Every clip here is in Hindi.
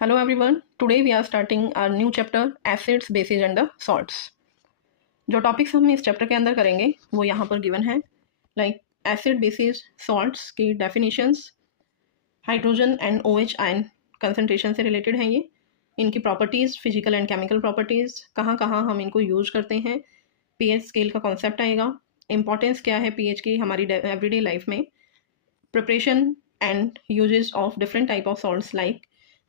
Hello everyone. Today we are starting our new chapter acids, bases and the salts. जो टॉपिक्स हम इस चैप्टर के अंदर करेंगे वो यहाँ पर गिवन है लाइक एसिड बेसिस सॉल्ट्स की definitions, hydrogen and OH ion concentration से रिलेटेड हैं ये, इनकी properties, physical and chemical properties, कहाँ कहाँ हम इनको यूज करते हैं, pH स्केल का कॉन्सेप्ट आएगा, इंपॉर्टेंस क्या है pH की हमारी एवरीडे लाइफ में, preparation and uses of different type of salts like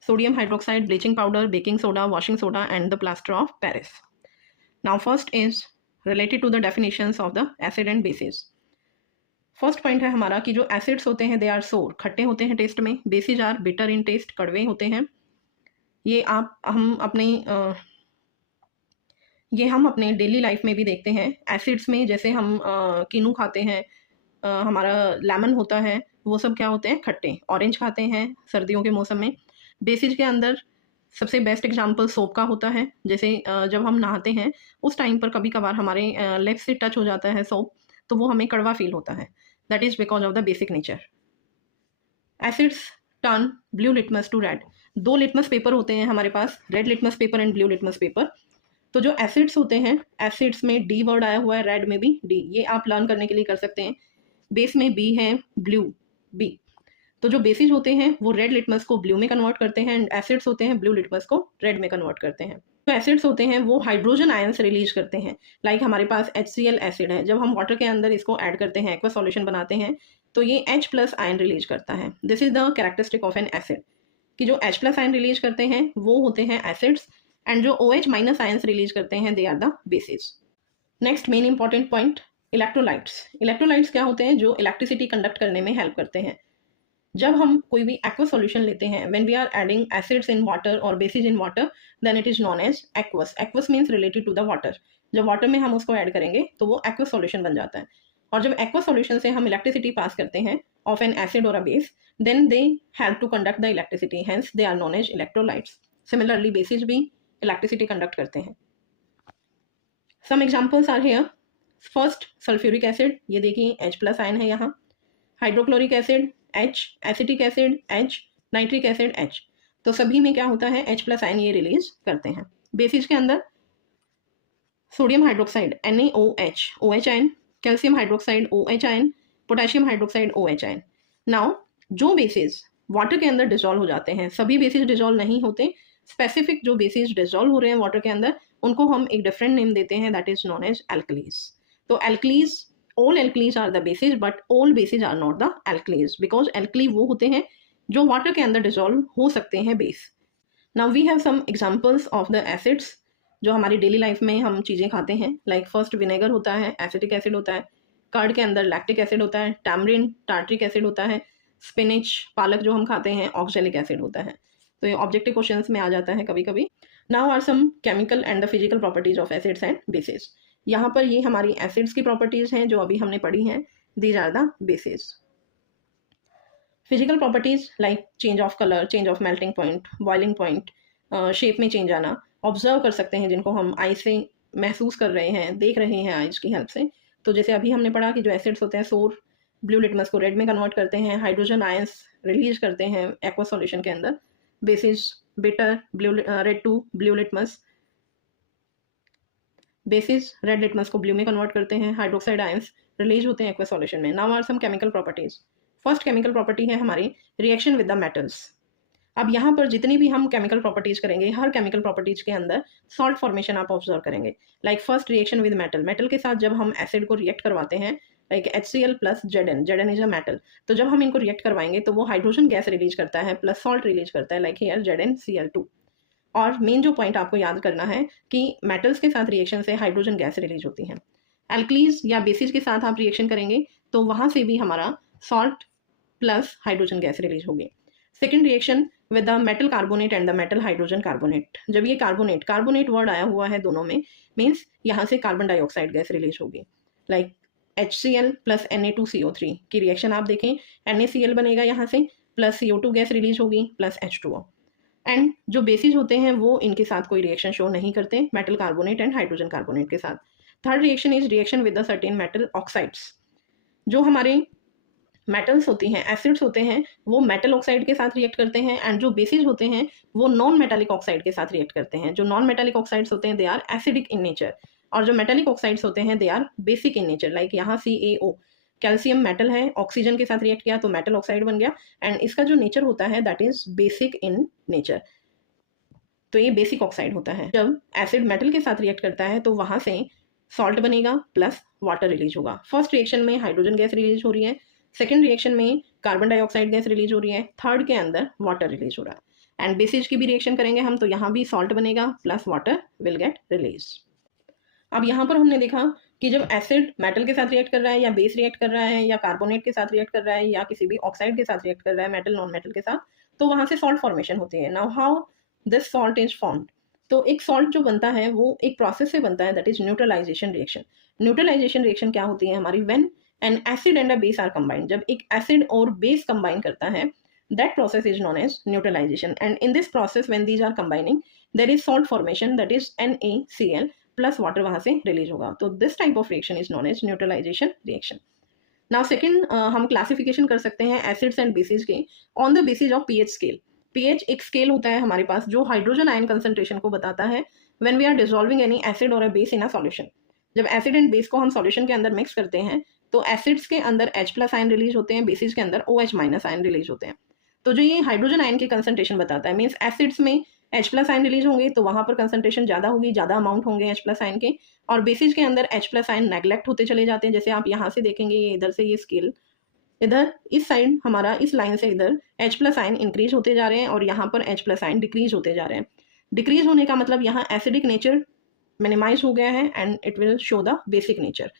sodium hydroxide, bleaching powder, baking soda, washing soda and the plaster of Paris. Now first is related to the definitions of the acid and bases. First point है हमारा कि जो एसिड्स होते हैं दे आर सोर, खट्टे होते हैं टेस्ट में, bases are bitter in taste, कड़वे होते हैं। ये हम अपने डेली लाइफ में भी देखते हैं। एसिड्स में जैसे हम कीनू खाते हैं, हमारा लेमन होता है, वो सब क्या होते हैं, खट्टे। ऑरेंज खाते हैं सर्दियों के मौसम में। बेसिस के अंदर सबसे बेस्ट एग्जांपल सोप का होता है। जैसे जब हम नहाते हैं उस टाइम पर कभी कभार हमारे लिप्स से टच हो जाता है सोप, तो वो हमें कड़वा फील होता है। That is because of the basic nature. Acids turn blue litmus to red. दो लिटमस पेपर होते हैं हमारे पास, red litmus paper and blue litmus paper. तो जो एसिड्स होते हैं, एसिड्स में डी वर्ड आया हुआ है, रेड में भी डी, ये आप लर्न करने के लिए कर सकते हैं। बेस में बी है, ब्लू बी। तो जो बेसिस होते हैं वो रेड लिटमस को ब्लू में कन्वर्ट करते हैं एंड एसिड्स होते हैं ब्लू लिटमस को रेड में कन्वर्ट करते हैं। तो एसिड्स होते हैं वो हाइड्रोजन आयंस रिलीज करते हैं। लाइक हमारे पास HCl एसिड है, जब हम वाटर के अंदर इसको ऐड करते हैं, एक्वा सॉल्यूशन बनाते हैं, तो ये H+ आयन रिलीज करता है। This is the characteristic of an acid कि जो H+ आयन रिलीज करते हैं वो होते हैं एसिड्स एंड जो OH- आयंस रिलीज करते हैं they are the bases. Next main important point, electrolytes. Electrolytes क्या होते हैं, जो इलेक्ट्रिसिटी कंडक्ट करने में हेल्प करते हैं। जब हम कोई भी एक्वस सॉल्यूशन लेते हैं, when we are adding acids in water और bases in water, then it is known as aqueous. Aqueous means related to the water. जब वाटर में हम उसको ऐड करेंगे तो वो एक्वस सॉल्यूशन बन जाता है। और जब एक्वस सॉल्यूशन से हम इलेक्ट्रिसिटी पास करते हैं ऑफ एन एसिड और a base, then they help to conduct the electricity, hence they are known as electrolytes. Similarly bases भी इलेक्ट्रिसिटी कंडक्ट करते हैं। Some examples are here. First sulphuric acid, ये देखिए H+ आयन है यहाँ। Hydrochloric acid H, acetic acid H, nitric acid H। तो सभी में क्या होता है, H+ आयन ये रिलीज करते हैं। बेसिस के अंदर sodium hydroxide NaOH, OH ion, calcium hydroxide OH ion, potassium hydroxide OH ion. Now जो बेसिस वाटर के अंदर डिजोल्व हो जाते हैं, सभी बेसिस डिजोल्व नहीं होते, स्पेसिफिक जो बेसिस डिजोल्व हो रहे हैं वाटर के अंदर, उनको हम एक डिफरेंट नेम देते हैं, that is known as alkalis. तो alkalis, all alkalis are the bases but all bases are not the alkalis because alkali वो होते हैं जो वाटर के अंदर डिजोल्व हो सकते हैं base. Now we have some examples of the acids जो हमारी डेली लाइफ में हम चीज़ें खाते हैं। लाइक फर्स्ट विनेगर होता है, एसिटिक एसिड होता है। कर्ड के अंदर लैक्टिक एसिड होता है। टैमरिन टार्ट्रिक एसिड होता है। स्पिनिच, पालक जो हम खाते हैं, ऑक्सैलिक एसिड होता है। तो ये ऑब्जेक्टिव क्वेश्चंस में आ जाता है कभी कभी। Now are some chemical and the physical properties of acids and bases. यहाँ पर ये हमारी एसिड्स की प्रॉपर्टीज हैं जो अभी हमने पढ़ी हैं। These are the bases. Physical properties like change of colour, change of melting point, boiling point, shape में चेंज आना, ऑब्जर्व कर सकते हैं, जिनको हम आई से महसूस कर रहे हैं, देख रहे हैं आइज की हेल्प से। तो जैसे अभी हमने पढ़ा कि जो एसिड्स होते हैं सोर, ब्लू लिटमस को रेड में कन्वर्ट करते हैं, हाइड्रोजन आयंस रिलीज करते हैं एक्वा सॉल्यूशन के अंदर। Bases bitter, blue red to blue litmus, bases red litmus को ब्लू में कन्वर्ट करते हैं, हाइड्रोक्साइड आयंस रिलीज होते हैं एक्वा सॉल्यूशन में। Now are some chemical properties. First chemical property है हमारी रिएक्शन विद द मेटल्स। अब यहाँ पर जितनी भी हम केमिकल प्रॉपर्टीज करेंगे, हर केमिकल प्रॉपर्टीज के अंदर सॉल्ट फॉर्मेशन आप ऑब्जर्व करेंगे। Like first reaction with metal, metal के साथ जब हम एसिड को रिएक्ट करवाते हैं, like HCl plus Zn, Zn is a metal, तो जब हम इनको रिएक्ट करवाएंगे तो वो हाइड्रोजन गैस रिलीज करता है प्लस सॉल्ट रिलीज करता है, लाइक हियर ZnCl2। और मेन जो पॉइंट आपको याद करना है कि मेटल्स के साथ रिएक्शन से हाइड्रोजन गैस रिलीज होती है। एल्कलीज या बेसिस के साथ आप रिएक्शन करेंगे तो वहाँ से भी हमारा salt plus hydrogen gas release होगी। Second reaction with the metal carbonate and the metal hydrogen carbonate. जब ये कार्बोनेट वर्ड आया हुआ है दोनों में, मीन्स यहाँ से कार्बन डाइऑक्साइड गैस रिलीज होगी। लाइक HCl प्लस Na2CO3 की रिएक्शन आप देखें, NaCl बनेगा यहाँ से, प्लस CO2 गैस रिलीज होगी प्लस H2O। एंड जो बेसिस होते हैं वो इनके साथ कोई रिएक्शन शो नहीं करते, metal carbonate and hydrogen carbonate के साथ। Third reaction is reaction with the certain metal oxides. जो हमारे मेटल्स होती हैं, एसिड्स होते हैं, वो मेटल ऑक्साइड के साथ रिएक्ट करते हैं, एंड जो बेसिस होते हैं वो नॉन मेटालिक ऑक्साइड के साथ रिएक्ट करते हैं। जो नॉन मेटालिक ऑक्साइड्स होते हैं they are acidic in nature, और जो मेटालिक ऑक्साइड्स होते हैं they are basic in nature. Like यहाँ CaO, कैल्शियम मेटल है, ऑक्सीजन के साथ रिएक्ट किया तो मेटल ऑक्साइड बन गया, एंड इसका जो नेचर होता है that is basic in nature. तो ये बेसिक ऑक्साइड होता है। जब एसिड मेटल के साथ रिएक्ट करता है तो वहां से सॉल्ट बनेगा प्लस वाटर रिलीज होगा। फर्स्ट रिएक्शन में हाइड्रोजन गैस रिलीज हो रही है, सेकेंड रिएक्शन में कार्बन डाइऑक्साइड गैस रिलीज हो रही है, थर्ड के अंदर वाटर रिलीज हो रहा है। एंड बेसिस की भी रिएक्शन करेंगे हम तो यहाँ भी सॉल्ट बनेगा plus water will get release. अब यहाँ पर हमने देखा कि जब एसिड मेटल के साथ रिएक्ट कर रहा है, या बेस रिएक्ट कर रहा है, या कार्बोनेट के साथ रिएक्ट कर रहा है, या किसी भी ऑक्साइड के साथ रिएक्ट कर रहा है, मेटल नॉन मेटल के साथ, तो वहां से सॉल्ट फॉर्मेशन होती है। Now how this salt is formed, तो एक सॉल्ट जो बनता है वो एक प्रोसेस से बनता है, that is neutralisation reaction. Neutralisation reaction क्या होती है हमारी, when an acid and a base are combined, जब एक एसिड और बेस कंबाइन करता है, that process is known as neutralization, and in this process when these are combining there is salt formation, that is NaCl plus water वहां से रिलीज होगा। तो this type of reaction is known as neutralization reaction. Now second हम क्लासिफिकेशन कर सकते हैं एसिड्स एंड बेसिस के on the basis of pH scale. PH एक स्केल होता है हमारे पास जो हाइड्रोजन आयन कंसंट्रेशन को बताता है when we are dissolving any acid और a base in a solution. जब एसिड एंड बेस को हम सॉल्यूशन के अंदर मिक्स करते हैं तो एसिड्स के अंदर H+ आयन रिलीज होते हैं, बेसिस के अंदर OH- आयन रिलीज होते हैं। तो जो ये हाइड्रोजन आयन की कंसंट्रेशन बताता है, मीन्स एसिड्स में H+ आयन रिलीज होंगे तो वहां पर कंसंट्रेशन ज़्यादा होगी, ज़्यादा अमाउंट होंगे H+ आयन के, और बेसिस के अंदर H+ आयन नेग्लेक्ट होते चले जाते हैं। जैसे आप यहाँ से देखेंगे, ये इधर से ये स्केल, इधर इस साइड हमारा इस लाइन से इधर H+ आयन इंक्रीज होते जा रहे हैं और यहाँ पर H+ आयन डिक्रीज होते जा रहे हैं। डिक्रीज होने का मतलब यहाँ एसिडिक नेचर मिनिमाइज हो गया है and it will show the basic nature.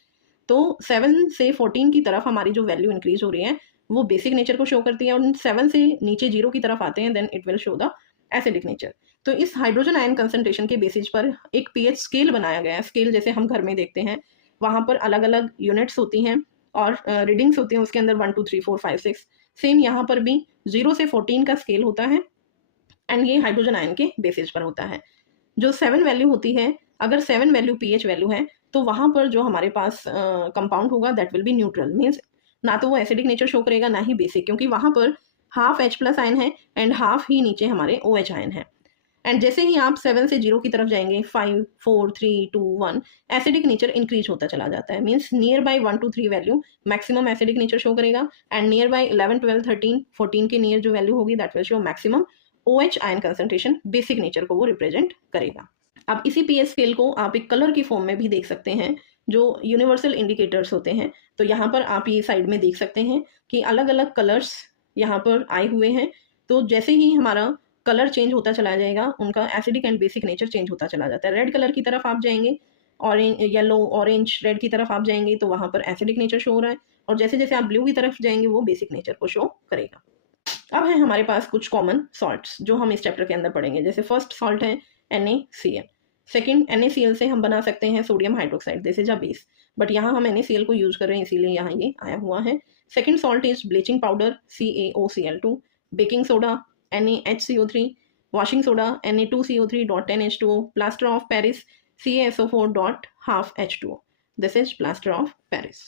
तो 7 से 14 की तरफ हमारी जो वैल्यू इंक्रीज हो रही है वो बेसिक नेचर को शो करती है, और 7 से नीचे 0 की तरफ आते हैं then it will show the acidic nature. तो इस हाइड्रोजन आयन कंसंट्रेशन के बेसिस पर एक पीएच स्केल बनाया गया है। स्केल जैसे हम घर में देखते हैं, वहाँ पर अलग अलग यूनिट्स होती हैं और रीडिंग्स होती हैं, उसके अंदर 1 2 3 4 5 6। सेम यहाँ पर भी 0 से 14 का स्केल होता है एंड ये हाइड्रोजन आयन के बेसिस पर होता है। जो 7 वैल्यू होती है, अगर 7 वैल्यू पीएच वैल्यू है तो वहाँ पर जो हमारे पास कंपाउंड होगा that will B neutral, means ना तो वो एसिडिक नेचर शो करेगा ना ही बेसिक, क्योंकि वहाँ पर हाफ H+ आयन है एंड हाफ ही नीचे हमारे OH आयन है। एंड जैसे ही आप 7 से 0 की तरफ जाएंगे, 5 4 3 2 1, एसिडिक नेचर इंक्रीज होता चला जाता है। Means near by 1 2 3 value maximum acidic nature show करेगा, एंड नियर बाय 11 12 13 14 के नियर जो वैल्यू होगी that will show maximum OH ion concentration, basic nature को वो रिप्रेजेंट करेगा। अब इसी पीएच स्केल को आप एक कलर की फॉर्म में भी देख सकते हैं, जो यूनिवर्सल इंडिकेटर्स होते हैं। तो यहाँ पर आप ये साइड में देख सकते हैं कि अलग अलग कलर्स यहाँ पर आए हुए हैं। तो जैसे ही हमारा कलर चेंज होता चला जाएगा, उनका acidic and basic nature change होता चला जाता है। रेड कलर की तरफ आप जाएंगे, ऑरेंज येलो ऑरेंज रेड की तरफ आप जाएंगे तो वहाँ पर एसिडिक नेचर शो हो रहा है, और जैसे जैसे आप ब्लू की तरफ जाएंगे वो बेसिक नेचर को शो करेगा। अब है हमारे पास कुछ कॉमन सॉल्ट्स जो हम इस चैप्टर के अंदर पढ़ेंगे। जैसे फर्स्ट सॉल्ट है NaCl। सेकेंड NaCl से हम बना सकते हैं sodium hydroxide, this is a base, but यहाँ हम NaCl को यूज कर रहे हैं इसीलिए यहाँ ये आया हुआ है। Second salt is bleaching powder CaOCl2, baking soda NaHCO3, washing soda Na2CO3.10H2O, plaster of Paris CaSO4.12H2O, this is plaster of Paris.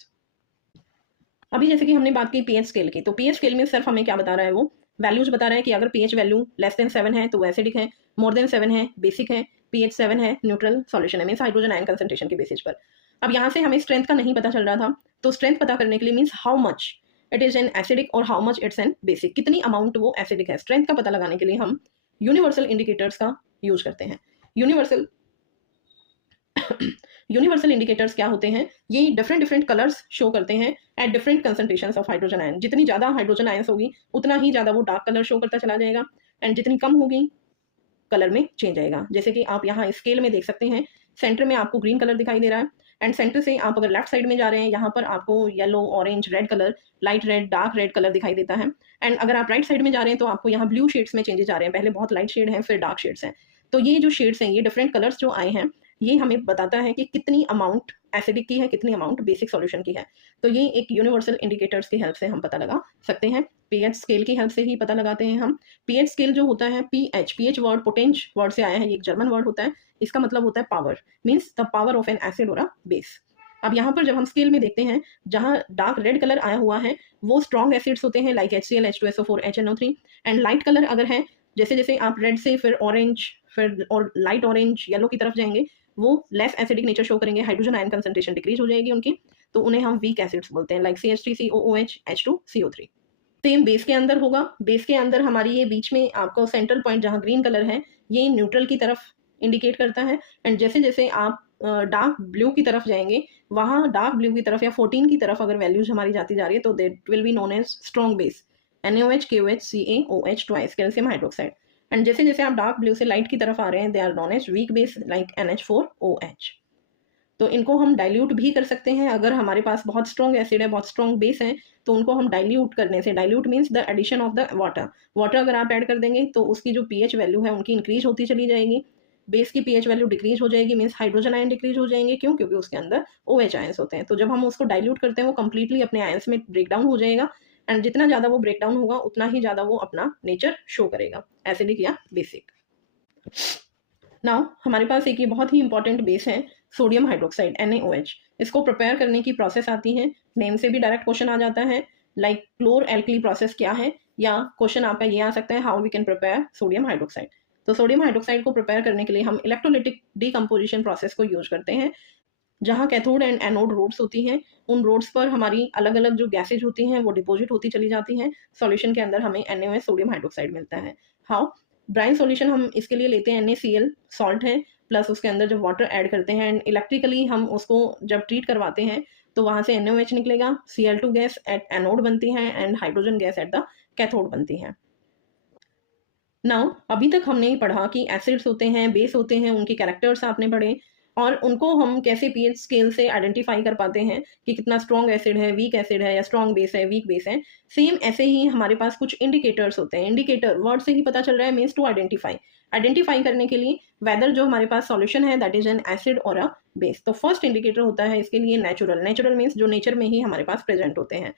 अभी जैसे कि हमने बात की पीएच स्केल की, तो पीएच स्केल में सिर्फ हमें क्या बता रहा है, वो वैल्यूज बता रहा है कि अगर पीएच वैल्यू लेस देन 7 है तो वो एसिडिक है, मोर देन 7 है बेसिक है, पीएच 7 है न्यूट्रल सॉल्यूशन है, मीन्स हाइड्रोजन आयन कंसंट्रेशन के बेसिस पर। अब यहाँ से हमें स्ट्रेंथ का नहीं पता चल रहा था, तो स्ट्रेंथ पता करने के लिए means how much it is an acidic और how much it's an basic, कितनी अमाउंट वो एसिडिक है। स्ट्रेंथ का पता लगाने के लिए हम यूनिवर्सल इंडिकेटर्स का यूज करते हैं। यूनिवर्सल इंडिकेटर्स क्या होते हैं, ये डिफरेंट डिफरेंट कलर्स शो करते हैं at different concentrations of hydrogen ion. जितनी ज़्यादा हाइड्रोजन आयंस होगी उतना ही ज़्यादा वो डार्क कलर शो करता चला जाएगा, एंड जितनी कम होगी कलर में चेंज आएगा। जैसे कि आप यहाँ स्केल में देख सकते हैं, सेंटर में आपको ग्रीन कलर दिखाई दे रहा है, एंड सेंटर से आप अगर लेफ्ट साइड में जा रहे हैं यहाँ पर आपको yellow orange red colour, light red dark red colour दिखाई देता है। एंड अगर आप राइट साइड में जा रहे हैं तो आपको यहाँ ब्लू शेड्स में चेंजेस आ रहे हैं, पहले बहुत लाइट शेड है फिर डार्क शेड्स हैं। तो ये जो शेड्स हैं, ये डिफरेंट कलर्स जो आए हैं, ये हमें बताता है कि कितनी अमाउंट एसिडिक की है, कितनी अमाउंट बेसिक सॉल्यूशन की है। तो ये एक यूनिवर्सल इंडिकेटर्स की हेल्प से हम पता लगा सकते हैं। पीएच स्केल की हेल्प से ही पता लगाते हैं हम। पीएच स्केल जो होता है, पीएच वर्ड पोटेंश वर्ड से आया है, ये एक जर्मन वर्ड होता है, इसका मतलब होता है power, means the power of an acid और अ बेस। अब यहाँ पर जब हम स्केल में देखते हैं, जहाँ डार्क रेड कलर आया हुआ है वो स्ट्रॉन्ग एसिड्स होते हैं, like HCl, H2SO4, HNO3। And light colour अगर है, जैसे जैसे आप रेड से फिर ऑरेंज फिर और लाइट ऑरेंज येलो की तरफ जाएंगे, वो लेस एसिडिक नेचर शो करेंगे, हाइड्रोजन आयन कंसंट्रेशन डिक्रीज हो जाएगी उनकी, तो उन्हें हम वीक एसिड्स बोलते हैं, like CH3COOH, H2CO3। Same base के अंदर होगा, बेस के अंदर हमारी ये बीच में आपको सेंट्रल पॉइंट जहाँ ग्रीन कलर है ये न्यूट्रल की तरफ इंडिकेट करता है। एंड जैसे जैसे आप डार्क ब्लू की तरफ जाएंगे, वहाँ डार्क ब्लू की तरफ या 14 की तरफ अगर वैल्यूज हमारी जाती जा रही है तो that will be known as strong base, NaOH, KOH, CaOH twice, calcium hydroxide. And जैसे जैसे आप डार्क ब्लू से लाइट की तरफ आ रहे हैं, they are known as weak base, like NH4OH। तो इनको हम डाइल्यूट भी कर सकते हैं, अगर हमारे पास बहुत स्ट्रॉन्ग एसिड है, बहुत स्ट्रॉन्ग बेस है, तो उनको हम डाइल्यूट करने से, dilute means the addition of the water, water अगर आप ऐड कर देंगे तो उसकी जो pH वैल्यू है उनकी इंक्रीज होती चली जाएगी, बेस की pH वैल्यू डिक्रीज हो जाएगी, मीन्स हाइड्रोजन आयन डिक्रीज हो जाएंगे। क्यों? क्योंकि उसके अंदर OH आयंस होते हैं। तो जब हम उसको डाइल्यूट करते हैं वो कंप्लीटली अपने आयंस में ब्रेक डाउन हो जाएगा, एंड जितना ज़्यादा वो ब्रेक डाउन होगा उतना ही ज़्यादा वो अपना नेचर शो करेगा, एसिडिक या बेसिक। नाउ हमारे पास एक ये बहुत ही इंपॉर्टेंट बेस है, सोडियम हाइड्रोक्साइड, NaOH। इसको प्रिपेयर करने की प्रोसेस आती है, नेम से भी डायरेक्ट क्वेश्चन आ जाता है, लाइक क्लोर एल्कली प्रोसेस क्या है, या क्वेश्चन आपका ये आ सकता है, how we can prepare sodium hydroxide. तो सोडियम हाइड्रोक्साइड को प्रिपेयर करने के लिए हम इलेक्ट्रोलिटिक डीकम्पोजिशन प्रोसेस को यूज करते हैं, जहाँ कैथोड एंड एनोड रोड्स होती हैं, उन रोड्स पर हमारी अलग अलग जो गैसेज होती हैं वो डिपॉजिट होती चली जाती हैं, सॉल्यूशन के अंदर हमें NaOH सोडियम हाइड्रोक्साइड मिलता है। हाउ? ब्राइन सॉल्यूशन हम इसके लिए लेते हैं, NaCl सॉल्ट है, प्लस उसके अंदर जब वाटर ऐड करते हैं एंड इलेक्ट्रिकली हम उसको जब ट्रीट करवाते हैं तो वहाँ से NaOH निकलेगा, Cl2 गैस एट एनोड बनती है and hydrogen gas at the cathode बनती है। नाउ अभी तक हमने पढ़ा कि एसिड्स होते हैं, बेस होते हैं, उनके कैरेक्टर्स आपने पढ़े, और उनको हम कैसे pH स्केल से आइडेंटिफाई कर पाते हैं कि कितना स्ट्रॉन्ग एसिड है, वीक एसिड है, या स्ट्रॉन्ग बेस है, वीक बेस है। सेम ऐसे ही हमारे पास कुछ इंडिकेटर्स होते हैं, इंडिकेटर वर्ड से ही पता चल रहा है, मीन्स टू आइडेंटिफाई, आइडेंटिफाई करने के लिए वेदर जो हमारे पास सॉल्यूशन है दैट इज एन एसिड और अ बेस। तो फर्स्ट इंडिकेटर होता है इसके लिए नेचुरल, नेचुरल मीन्स जो नेचर में ही हमारे पास प्रेजेंट होते हैं।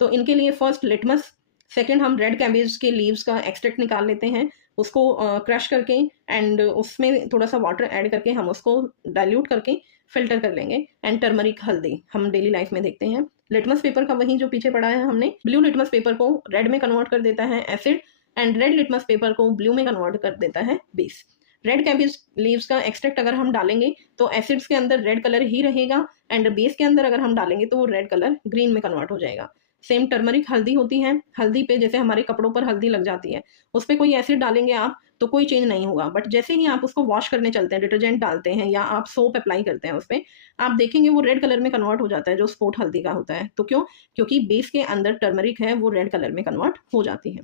तो इनके लिए फर्स्ट लिटमस, सेकेंड हम रेड कैबेज के लीव्स का एक्सट्रैक्ट निकाल लेते हैं, उसको क्रश करके एंड उसमें थोड़ा सा वाटर ऐड करके हम उसको डाइल्यूट करके फिल्टर कर लेंगे। एंड टर्मरिक हल्दी हम डेली लाइफ में देखते हैं। लिटमस पेपर का वही जो पीछे पड़ा है हमने, ब्लू लिटमस पेपर को रेड में कन्वर्ट कर देता है acid, and red litmus paper को ब्लू में कन्वर्ट कर देता है बेस। रेड कैबेज लीव्स का एक्सट्रैक्ट अगर हम डालेंगे तो एसिड्स के अंदर रेड कलर ही रहेगा, एंड बेस के अंदर अगर हम डालेंगे तो वो रेड कलर ग्रीन में कन्वर्ट हो जाएगा। सेम टर्मरिक हल्दी होती है, हल्दी पे जैसे हमारे कपड़ों पर हल्दी लग जाती है, उस पर कोई एसिड डालेंगे आप तो कोई चेंज नहीं होगा, बट जैसे ही आप उसको वॉश करने चलते हैं, डिटर्जेंट डालते हैं या आप सोप अप्लाई करते हैं उस पर, आप देखेंगे वो रेड कलर में कन्वर्ट हो जाता है, जो स्पोर्ट हल्दी का होता है। तो क्यों? क्योंकि बेस के अंदर टर्मरिक है, वो रेड कलर में कन्वर्ट हो जाती है।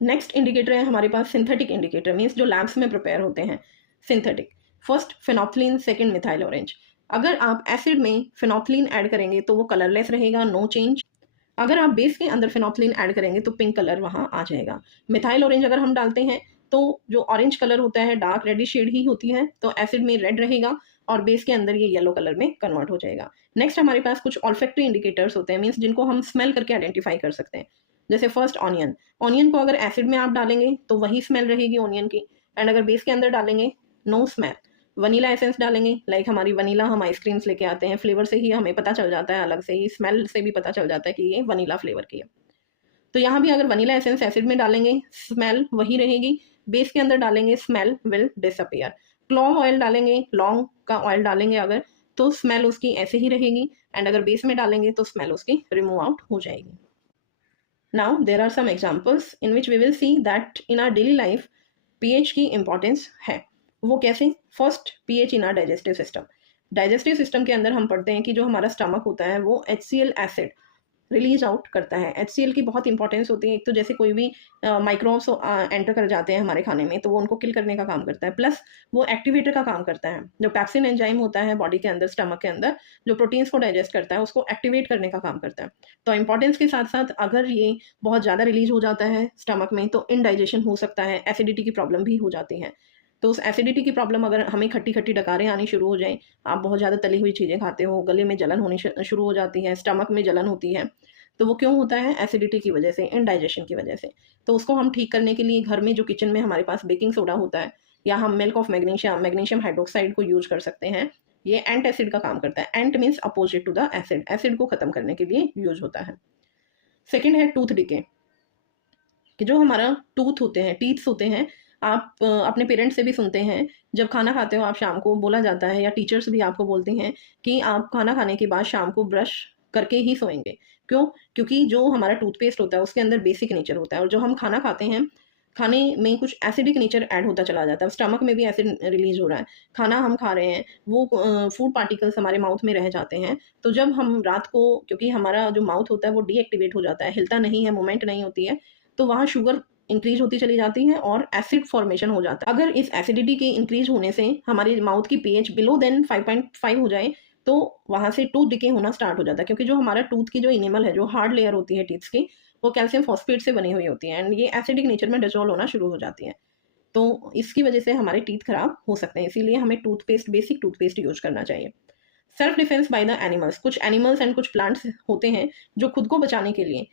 नेक्स्ट इंडिकेटर है हमारे पास सिंथेटिक इंडिकेटर, मीन्स जो लैब्स में प्रिपेयर होते हैं synthetic. First phenolphthalein, second methyl orange. अगर आप एसिड में फिनोप्थलीन ऐड करेंगे तो वो कलरलेस रहेगा, नो चेंज। अगर आप बेस के अंदर फिनोप्थलीन ऐड करेंगे तो पिंक कलर वहाँ आ जाएगा। मिथाइल ऑरेंज अगर हम डालते हैं तो जो ऑरेंज कलर होता है डार्क रेडिश शेड ही होती है, तो एसिड में रेड रहेगा और बेस के अंदर ये येलो कलर में कन्वर्ट हो जाएगा। नेक्स्ट हमारे पास कुछ ऑल्फैक्टरी इंडिकेटर्स होते हैं, मीन्स जिनको हम स्मेल करके आइडेंटिफाई कर सकते हैं। जैसे फर्स्ट ऑनियन, ऑनियन को अगर एसिड में आप डालेंगे तो वही स्मेल रहेगी ऑनियन की, एंड अगर बेस के अंदर डालेंगे नो स्मेल। वनीला एसेंस डालेंगे, लाइक हमारी वनीला हम आइसक्रीम्स लेके आते हैं, फ्लेवर से ही हमें पता चल जाता है, अलग से ही स्मेल से भी पता चल जाता है कि ये वनीला फ्लेवर की है। तो यहाँ भी अगर वनीला एसेंस एसिड में डालेंगे स्मेल वही रहेगी, बेस के अंदर डालेंगे smell will disappear. Clove oil डालेंगे, लौंग का ऑयल डालेंगे अगर, तो स्मेल उसकी ऐसे ही रहेगी, एंड अगर बेस में डालेंगे तो स्मेल उसकी रिमूव आउट हो जाएगी। Now there are some examples in which we will see that in our daily life pH की इंपॉर्टेंस है। वो कैसे? First, pH in our digestive system. Digestive system के अंदर हम पढ़ते हैं कि जो हमारा स्टमक होता है वो HCl एसिड रिलीज आउट करता है। HCl की बहुत इंपॉर्टेंस होती है, एक तो जैसे कोई भी माइक्रोब्स एंटर कर जाते हैं हमारे खाने में तो वो उनको किल करने का काम करता है, प्लस वो एक्टिवेटर का काम करता है। जो पैप्सिन एंजाइम होता है बॉडी के अंदर, स्टमक के अंदर, जो प्रोटीन्स को डाइजेस्ट करता है उसको एक्टिवेट करने का काम करता है। तो इंपॉर्टेंस के साथ साथ अगर ये बहुत ज़्यादा रिलीज हो जाता है स्टमक में तो इनडाइजेशन हो सकता है, एसिडिटी की प्रॉब्लम भी हो जाती है। तो उस एसिडिटी की प्रॉब्लम अगर हमें खट्टी खट्टी डकारें आनी शुरू हो जाए, आप बहुत ज़्यादा तली हुई चीज़ें खाते हो, गले में जलन होनी शुरू हो जाती है, स्टमक में जलन होती है, तो वो क्यों होता है? एसिडिटी की वजह से, इनडाइजेशन की वजह से। तो उसको हम ठीक करने के लिए घर में जो किचन में हमारे पास बेकिंग सोडा होता है, या हम milk of magnesium, magnesium hydroxide को यूज कर सकते हैं, ये एंट एसिड का काम करता है। Ant means opposite to the acid, acid को खत्म करने के लिए यूज होता है। सेकेंड है टूथ डिके, कि जो हमारा टूथ होते हैं, टीथ्स होते हैं, आप अपने पेरेंट्स से भी सुनते हैं, जब खाना खाते हो आप शाम को बोला जाता है, या टीचर्स भी आपको बोलते हैं कि आप खाना खाने के बाद शाम को ब्रश करके ही सोएंगे। क्यों? क्योंकि जो हमारा टूथपेस्ट होता है उसके अंदर बेसिक नेचर होता है, और जो हम खाना खाते हैं, खाने में कुछ एसिडिक नेचर ऐड होता चला जाता है, स्टमक में भी एसिड रिलीज हो रहा है, खाना हम खा रहे हैं, वो फूड पार्टिकल्स हमारे माउथ में रह जाते हैं। तो जब हम रात को, क्योंकि हमारा जो माउथ होता है वो डीएक्टिवेट हो जाता है, हिलता नहीं है, मूवमेंट नहीं होती है, तो वहाँ शुगर इंक्रीज होती चली जाती है और एसिड फॉर्मेशन हो जाता है। अगर इस एसिडिटी के इंक्रीज होने से हमारे माउथ की पीएच बिलो देन 5.5 हो जाए, तो वहाँ से टूथ डिके होना स्टार्ट हो जाता है, क्योंकि जो हमारा टूथ की जो इनेमल है, जो हार्ड लेयर होती है टीथ्स की, वो कैल्शियम फॉस्फेट से बनी हुई होती है, एंड ये एसिडिक नेचर में डिसॉल्व होना शुरू हो जाती है। तो इसकी वजह से हमारे टीथ खराब हो सकते हैं, इसीलिए हमें टूथपेस्ट, बेसिक टूथपेस्ट यूज करना चाहिए। Self defence by the animals, कुछ एनिमल्स एंड कुछ प्लांट्स होते हैं जो खुद को बचाने के लिए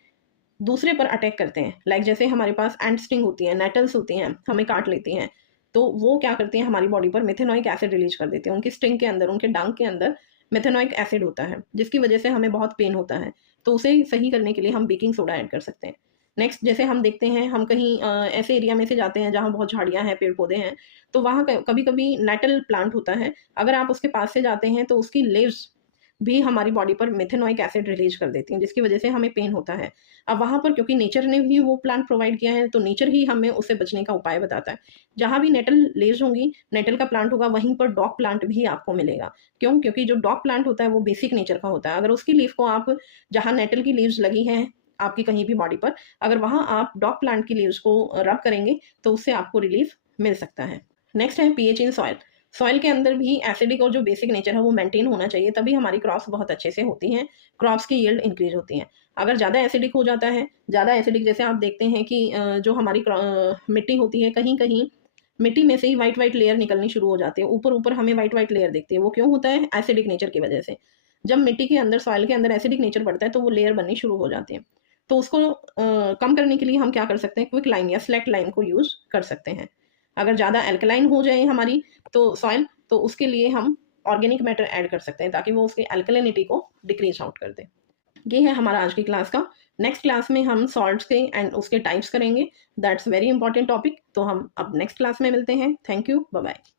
दूसरे पर अटैक करते हैं। लाइक जैसे हमारे पास एंट स्टिंग होती है, नेटल्स होती हैं, हमें काट लेती हैं, तो वो क्या करती हैं, हमारी बॉडी पर मेथेनोइक एसिड रिलीज कर देती हैं। उनकी स्टिंग के अंदर, उनके डंक के अंदर मेथेनोइक एसिड होता है, जिसकी वजह से हमें बहुत पेन होता है। तो उसे सही करने के लिए हम बेकिंग सोडा ऐड कर सकते हैं। नेक्स्ट, जैसे हम देखते हैं, हम कहीं ऐसे एरिया में से जाते हैं जहाँ बहुत झाड़ियाँ हैं, पेड़ पौधे हैं, तो वहाँ कभी कभी नेटल प्लांट होता है, अगर आप उसके पास से जाते हैं तो उसकी लीव्स भी हमारी बॉडी पर मेथेनोइक एसिड रिलीज कर देती हैं, जिसकी वजह से हमें पेन होता है। अब वहाँ पर, क्योंकि नेचर ने भी वो प्लांट प्रोवाइड किया है, तो नेचर ही हमें उससे बचने का उपाय बताता है। जहाँ भी नेटल लीव्स होंगी, नेटल का प्लांट होगा, वहीं पर डॉग प्लांट भी आपको मिलेगा। क्यों? क्योंकि जो डॉग प्लांट होता है वो बेसिक नेचर का होता है। अगर उसकी लीफ को आप, जहाँ नेटल की लीव्स लगी हैं आपकी कहीं भी बॉडी पर, अगर वहाँ आप डॉग प्लांट की लीव्स को रब करेंगे तो उससे आपको रिलीफ मिल सकता है। नेक्स्ट है पीएच इन सॉइल। सॉइल के अंदर भी एसिडिक और जो बेसिक नेचर है वो मेंटेन होना चाहिए, तभी हमारी क्रॉप्स बहुत अच्छे से होती हैं, क्रॉप्स की यील्ड इंक्रीज होती है। अगर ज़्यादा एसिडिक हो जाता है, ज़्यादा एसिडिक, जैसे आप देखते हैं कि जो हमारी मिट्टी होती है, कहीं कहीं मिट्टी में से ही वाइट वाइट लेयर निकलनी शुरू हो जाती है, ऊपर ऊपर हमें वाइट वाइट लेयर दिखती है। वो क्यों होता है? एसिडिक नेचर की वजह से। जब मिट्टी के अंदर, सॉइल के अंदर एसिडिक नेचर बढ़ता है तो वो लेयर बननी शुरू हो जाती है। तो उसको कम करने के लिए हम क्या कर सकते हैं? क्विक लाइम या स्लैक लाइम को यूज़ कर सकते हैं। अगर ज़्यादा एल्कलाइन हो जाए हमारी तो सॉइल, तो उसके लिए हम ऑर्गेनिक मैटर ऐड कर सकते हैं, ताकि वो उसके अल्कलिनिटी को डिक्रीज आउट कर दे। ये है हमारा आज की क्लास का। नेक्स्ट क्लास में हम सॉल्ट्स के एंड उसके टाइप्स करेंगे। That's very important topic. तो हम अब नेक्स्ट क्लास में मिलते हैं। Thank you, bye bye.